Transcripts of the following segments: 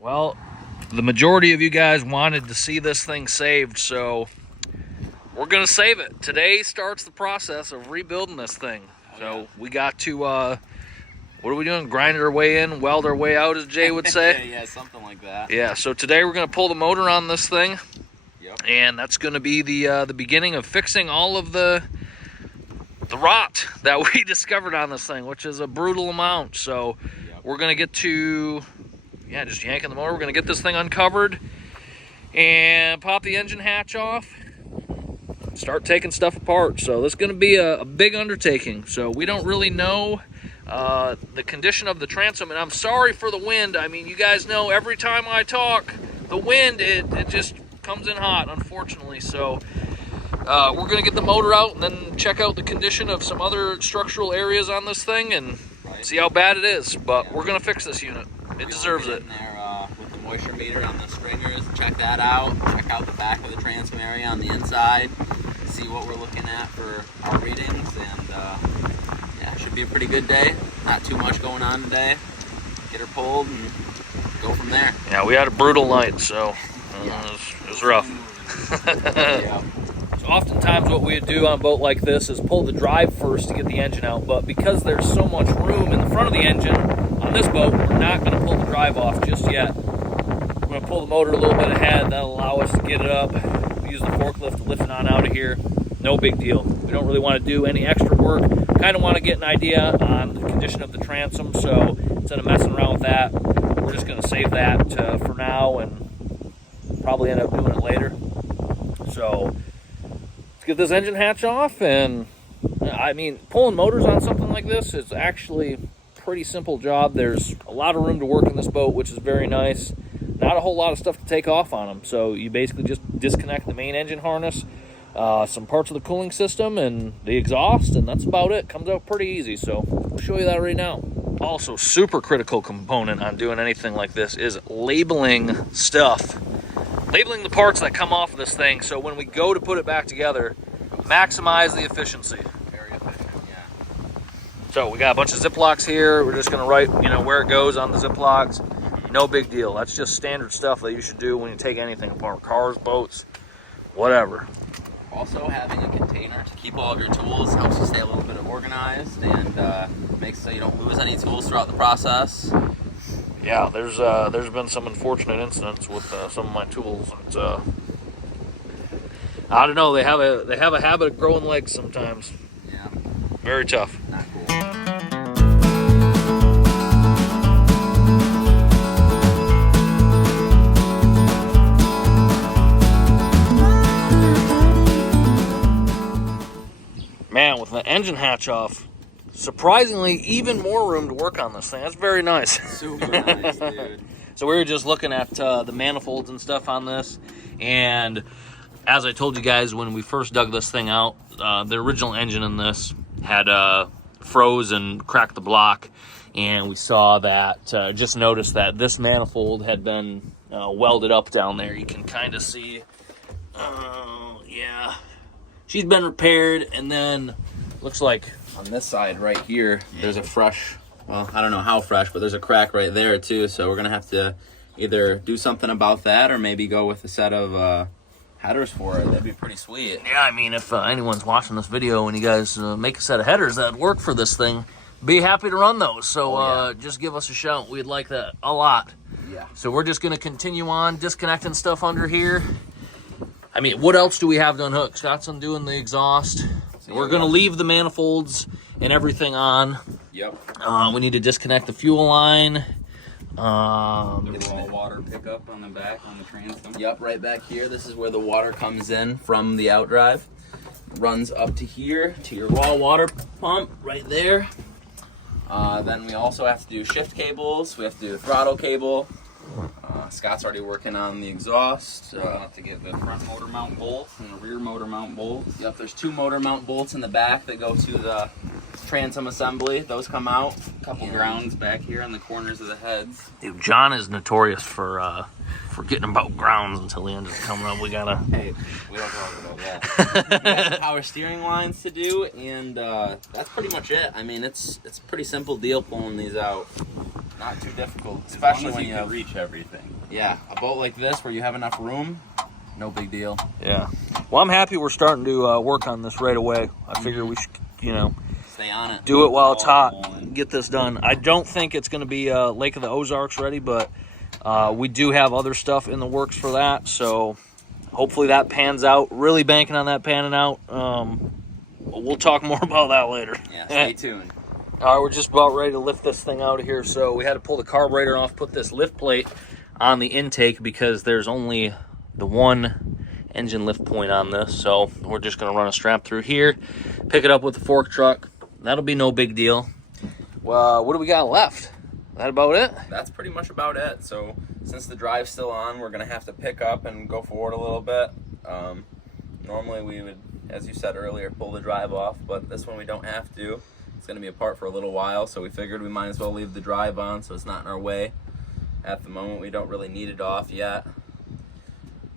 Well, the majority of you guys wanted to see this thing saved, so we're gonna save it. Today starts the process of rebuilding this thing. So we got to, what are we doing? Grind our way in, weld our way out, as Jay would say. Yeah, something like that. Yeah, so today we're gonna pull the motor on this thing. Yep. And that's gonna be the beginning of fixing all of the rot that we discovered on this thing, which is a brutal amount. So we're gonna get to, yeah, just yanking the motor. We're gonna get this thing uncovered and pop the engine hatch off, start taking stuff apart. So this is gonna be a big undertaking. So we don't really know the condition of the transom, and I'm sorry for the wind. I mean, you guys know every time I talk, the wind, it just comes in hot, unfortunately. So we're gonna get the motor out and then check out the condition of some other structural areas on this thing and see how bad it is. But we're gonna fix this unit. It deserves it. There, with the moisture meter on the stringers, check that out. Check out the back of the transom area on the inside. See what we're looking at for our readings, and yeah, it should be a pretty good day. Not too much going on today. Get her pulled and go from there. Yeah, we had a brutal night, so it was rough. Yeah. So oftentimes what we do on a boat like this is pull the drive first to get the engine out, but because there's so much room in the front of the engine on this boat, we're not going to pull the drive off just yet. We're going to pull the motor a little bit ahead. That'll allow us to get it up. We use the forklift to lift it on out of here. No big deal. We don't really want to do any extra work. Kind of want to get an idea on the condition of the transom, so instead of messing around with that, we're just going to save that for now and probably end up doing it later. So let's get this engine hatch off. And I mean, pulling motors on something like this is actually a pretty simple job. There's a lot of room to work in this boat, which is very nice. Not a whole lot of stuff to take off on them. So you basically just disconnect the main engine harness, some parts of the cooling system, and the exhaust, and that's about it. Comes out pretty easy, so we'll show you that right now. Also, super critical component on doing anything like this is labeling stuff. Labeling the parts that come off of this thing, so when we go to put it back together, maximize the efficiency. Very efficient, yeah. So we got a bunch of Ziplocs here. We're just gonna write, where it goes on the Ziplocs. No big deal. That's just standard stuff that you should do when you take anything apart. Cars, boats, whatever. Also, having a container to keep all of your tools helps you stay a little bit organized and makes so you don't lose any tools throughout the process. Yeah, there's been some unfortunate incidents with some of my tools. It's, I don't know. They have a habit of growing legs sometimes. Yeah. Very tough. Not cool. Man, with the engine hatch off, surprisingly, even more room to work on this thing. That's very nice. Super nice, dude. So we were just looking at the manifolds and stuff on this, and as I told you guys when we first dug this thing out, the original engine in this had froze and cracked the block, and we saw that, just noticed that this manifold had been welded up down there. You can kind of see, yeah. She's been repaired, and then looks like on this side right here, there's a fresh, well, I don't know how fresh, but there's a crack right there too. So we're gonna have to either do something about that or maybe go with a set of headers for it. That'd be pretty sweet. Yeah, I mean, if anyone's watching this video and you guys make a set of headers that work for this thing, be happy to run those. So just give us a shout. We'd like that a lot. Yeah. So we're just gonna continue on disconnecting stuff under here. I mean, what else do we have to unhook? Scott's undoing the exhaust. So we're going to leave the manifolds and everything on. Yep. We need to disconnect the fuel line. The raw water pickup on the back on the transom. Yep, right back here. This is where the water comes in from the outdrive. Runs up to here, to your raw water pump right there. Then we also have to do shift cables. We have to do the throttle cable. Scott's already working on the exhaust. Have to get the front motor mount bolt and the rear motor mount bolt. Yep, there's two motor mount bolts in the back that go to the transom assembly. Those come out. A couple grounds back here on the corners of the heads. Dude, John is notorious for forgetting about grounds until the engine's coming up. We gotta. Hey, we don't talk about that. We got some power steering lines to do, and that's pretty much it. I mean, it's a pretty simple deal pulling these out. Not too difficult, Especially when you can reach everything. Yeah, a boat like this where you have enough room, no big deal. Yeah. Well, I'm happy we're starting to work on this right away. I figure we should, you know, stay on it. Do it while it's hot. Get this done. I don't think it's going to be Lake of the Ozarks ready, but we do have other stuff in the works for that. So hopefully that pans out. Really banking on that panning out. We'll talk more about that later. Yeah, stay tuned. All right, we're just about ready to lift this thing out of here. So we had to pull the carburetor off, put this lift plate on the intake because there's only the one engine lift point on this. So we're just going to run a strap through here, pick it up with the fork truck. That'll be no big deal. Well, what do we got left? That about it? That's pretty much about it. So since the drive's still on, we're going to have to pick up and go forward a little bit. Normally we would, as you said earlier, pull the drive off, but this one we don't have to. It's going to be apart for a little while, so we figured we might as well leave the drive on so it's not in our way. At the moment, we don't really need it off yet.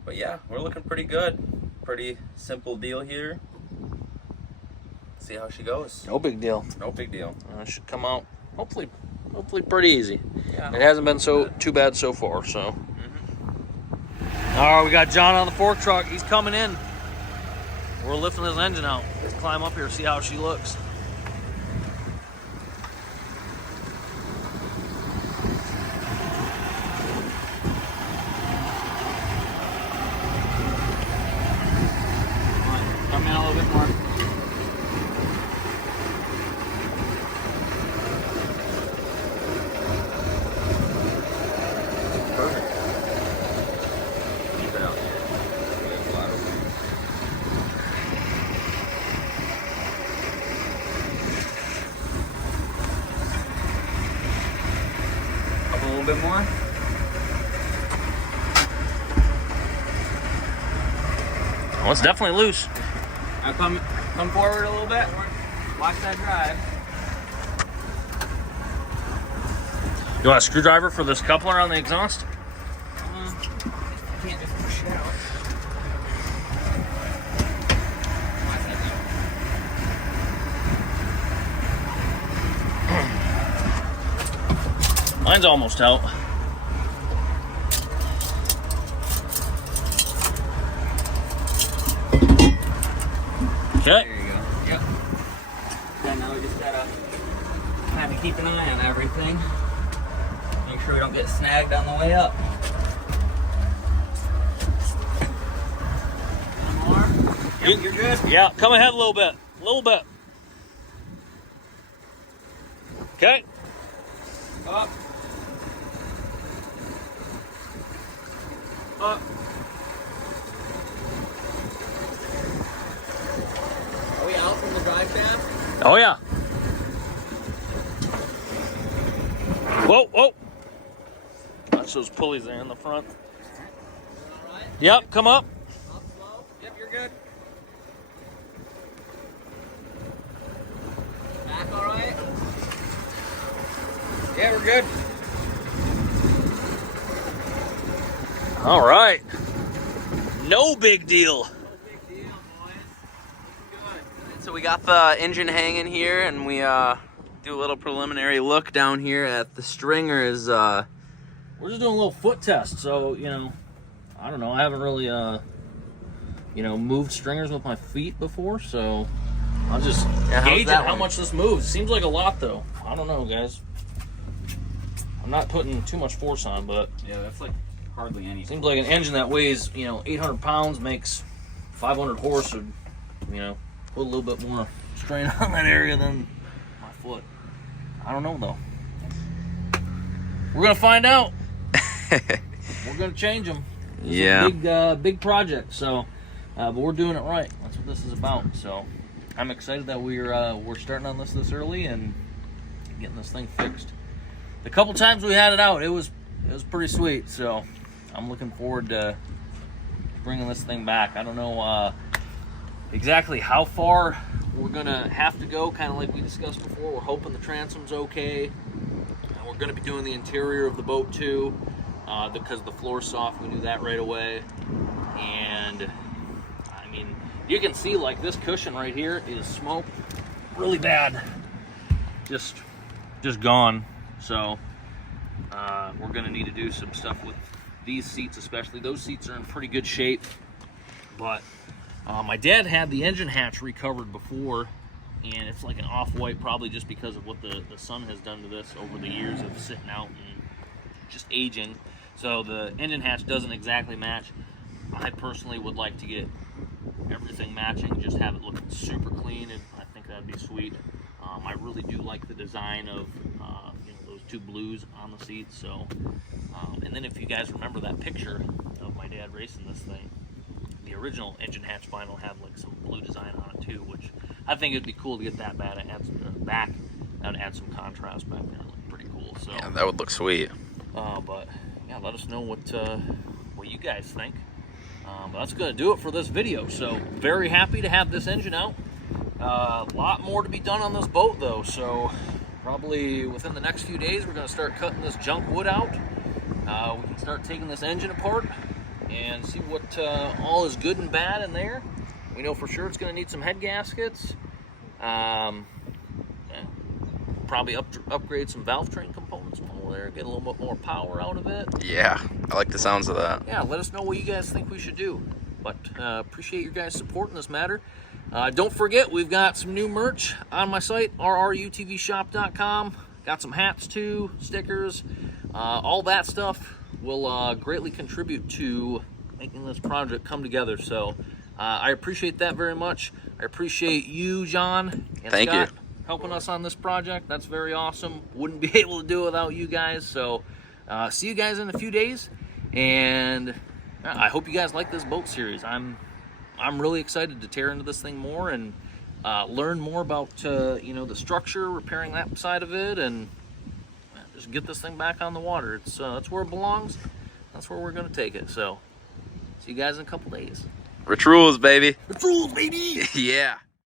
But yeah, we're looking pretty good. Pretty simple deal here. See how she goes. No big deal. No big deal. It should come out hopefully pretty easy. Yeah. It hasn't been too bad so far. So. All right, we got John on the fork truck. He's coming in. We're lifting his engine out. Let's climb up here, see how she looks. Come in a little bit more. Perfect. Keep it out. There's a lot of room. Up a little bit more. Oh, it's definitely loose. Now come forward a little bit. Watch that drive. You want a screwdriver for this coupler on the exhaust? I can't just push it out. Watch that though. Mine's almost out. Okay. There you go. Yep. Yeah, now we just gotta kind of keep an eye on everything. Make sure we don't get snagged on the way up. One more. Yep, you're good. Yeah, come ahead a little bit. A little bit. Okay. Up. Up. Are we out from the drive shaft? Oh, yeah. Whoa, whoa. Watch those pulleys there in the front. All right. Yep, come up. Up slow. Yep, you're good. Back all right? Yeah, we're good. All right. No big deal. So we got the engine hanging here, and we do a little preliminary look down here at the stringers. We're just doing a little foot test. So, you know, I don't know. I haven't really, you know, moved stringers with my feet before. So I'll just gauge how much this moves. Seems like a lot, though. I don't know, guys. I'm not putting too much force on, but Yeah, that's like hardly any. seems like an engine that weighs, you know, 800 pounds makes 500 horse, or, you know, put a little bit more strain on that area than my foot. I don't know, though. We're going to find out. We're going to change them. Yeah. It's a big project, so, but we're doing it right. That's what this is about. So I'm excited that we're starting on this early and getting this thing fixed. The couple times we had it out, it was pretty sweet. So I'm looking forward to bringing this thing back. I don't know exactly how far we're gonna have to go, kind of like we discussed before. We're hoping the transom's okay. We're gonna be doing the interior of the boat too, because the floor's soft. We knew that right away. And I mean, you can see like this cushion right here is smoked really bad, just gone. So We're going to need to do some stuff with these seats, especially. Those seats are in pretty good shape. But my dad had the engine hatch recovered before, and it's like an off-white, probably just because of what the sun has done to this over the years of sitting out and just aging. So the engine hatch doesn't exactly match. I personally would like to get everything matching, just have it look super clean, and I think that'd be sweet. I really do like the design of you know, those two blues on the seats. So, and then if you guys remember that picture of my dad racing this thing, the original engine hatch vinyl had like some blue design on it too, which I think it'd be cool to get that back. That would add some contrast back there. It'd look pretty cool. So Yeah, that would look sweet. but yeah, let us know what you guys think. But that's going to do it for this video. So very happy to have this engine out. A lot more to be done on this boat though. So probably within the next few days, we're going to start cutting this junk wood out. We can start taking this engine apart and see what all is good and bad in there. We know for sure it's going to need some head gaskets. Yeah, probably upgrade some valve train components over there, get a little bit more power out of it. Yeah, I like the sounds of that. Yeah, let us know what you guys think we should do. But appreciate your guys' support in this matter. Don't forget, we've got some new merch on my site, rrrutvshop.com. Got some hats too, stickers, all that stuff will greatly contribute to making this project come together. So I appreciate that very much. I appreciate you, John and Thank Scott, you. helping us on this project. That's very awesome. Wouldn't be able to do it without you guys. So see you guys in a few days, and I hope you guys like this boat series. I'm really excited to tear into this thing more and learn more about you know, the structure, repairing that side of it, and just get this thing back on the water. It's that's where it belongs. That's where we're gonna take it. So see you guys in a couple days. Rich rules, baby. The rules, baby. Yeah.